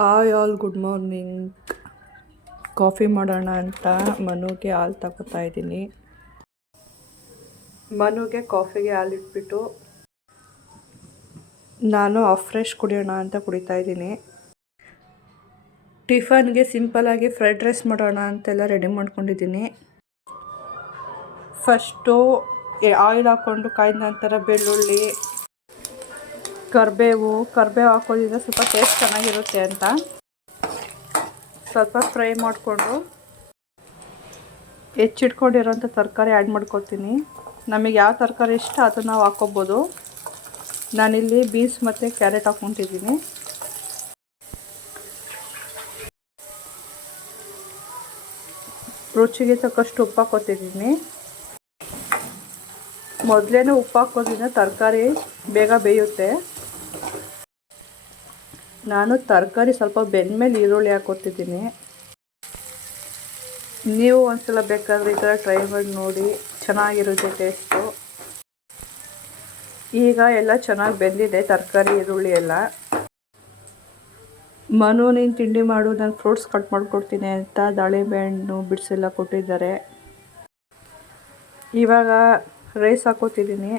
Hi all, good morning. Coffee ಮಾಡೋಣ ಅಂತ ಮನುಗೆ ಹಾಲು ತಗೋತಾ ಇದ್ದೀನಿ. ಮನುಗೆ ಕಾಫಿಗೆ ಹಾಲಿಟ್ಬಿಟ್ಟು ನಾನು ಫ್ರೆಶ್ ಕುಡಿಯೋಣ ಅಂತ ಕುಡಿತಾ ಇದ್ದೀನಿ. ಟಿಫನ್ಗೆ ಸಿಂಪಲಾಗಿ ಫ್ರೈಡ್ ರೈಸ್ ಮಾಡೋಣ ಅಂತೆಲ್ಲ ರೆಡಿ ಮಾಡ್ಕೊಂಡಿದ್ದೀನಿ. ಫಸ್ಟು ಆಯಿಲ್ ಹಾಕ್ಕೊಂಡು ಕಾಯ್ದ ನಂತರ ಬೆಳ್ಳುಳ್ಳಿ, ಕರಿಬೇವು ಹಾಕೋದ್ರಿಂದ ಸ್ವಲ್ಪ ಟೇಸ್ಟ್ ಚೆನ್ನಾಗಿರುತ್ತೆ ಅಂತ ಸ್ವಲ್ಪ ಫ್ರೈ ಮಾಡಿಕೊಂಡು ಹೆಚ್ಚಿಟ್ಕೊಂಡಿರೋಂಥ ತರಕಾರಿ ಆ್ಯಡ್ ಮಾಡ್ಕೊತೀನಿ. ನಮಗೆ ಯಾವ ತರಕಾರಿ ಇಷ್ಟ ಅದನ್ನು ನಾವು ಹಾಕ್ಕೊಬೋದು. ನಾನಿಲ್ಲಿ ಬೀನ್ಸ್ ಮತ್ತು ಕ್ಯಾರೆಟ್ ಹಾಕ್ಕೊತಿದ್ದೀನಿ. ರುಚಿಗೆ ತಕ್ಕಷ್ಟು ಉಪ್ಪು ಹಾಕ್ಕೊತಿದ್ದೀನಿ. ಮೊದಲೇ ಉಪ್ಪು ಹಾಕೋದ್ರಿಂದ ತರಕಾರಿ ಬೇಗ ಬೇಯುತ್ತೆ. ನಾನು ತರಕಾರಿ ಸ್ವಲ್ಪ ಬೆಂದಮೇಲೆ ಈರುಳ್ಳಿ ಹಾಕ್ಕೊತಿದ್ದೀನಿ. ನೀವು ಒಂದ್ಸಲ ಬೇಕಾದರೆ ಈ ಥರ ಟ್ರೈ ಮಾಡಿ ನೋಡಿ, ಚೆನ್ನಾಗಿರುತ್ತೆ ಟೇಸ್ಟು. ಈಗ ಎಲ್ಲ ಚೆನ್ನಾಗಿ ಬೆಂದಿದೆ ತರಕಾರಿ ಈರುಳ್ಳಿ ಎಲ್ಲ. ಮನು ನೀನು ತಿಂಡಿ ಮಾಡು, ನಾನು ಫ್ರೂಟ್ಸ್ ಕಟ್ ಮಾಡಿಕೊಡ್ತೀನಿ ಅಂತ ದಾಳಿಂಬೆ ಹಣ್ಣು ಬಿಡಿಸೆಲ್ಲ ಕೊಟ್ಟಿದ್ದಾರೆ. ಇವಾಗ ರೈಸ್ ಹಾಕೋತಿದ್ದೀನಿ.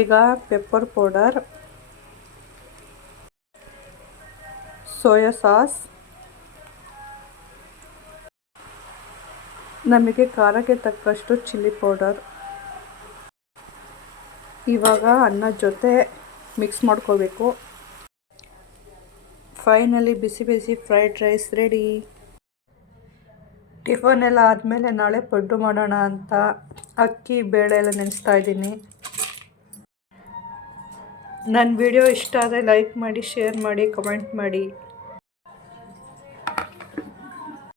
ಈಗ ಪೆಪ್ಪರ್ ಪೌಡರ್, ಸೋಯಾ ಸಾಸ್, ನಮಗೆ ಖಾರಕ್ಕೆ ತಕ್ಕಷ್ಟು ಚಿಲ್ಲಿ ಪೌಡರ್. ಇವಾಗ ಅನ್ನದ ಜೊತೆ ಮಿಕ್ಸ್ ಮಾಡ್ಕೋಬೇಕು. ಫೈನಲಿ ಬಿಸಿ ಬಿಸಿ ಫ್ರೈಡ್ ರೈಸ್ ರೆಡಿ. ಟಿಫನ್ ಎಲ್ಲ ಆದಮೇಲೆ ನಾಳೆ ಪಡ್ಡು ಮಾಡೋಣ ಅಂತ ಅಕ್ಕಿ ಬೇಳೆ ಎಲ್ಲ ನೆನೆಸ್ತಾ ಇದ್ದೀನಿ. ನನ್ನ ವಿಡಿಯೋ ಇಷ್ಟ ಆದರೆ ಲೈಕ್ ಮಾಡಿ, ಶೇರ್ ಮಾಡಿ, ಕಮೆಂಟ್ ಮಾಡಿ.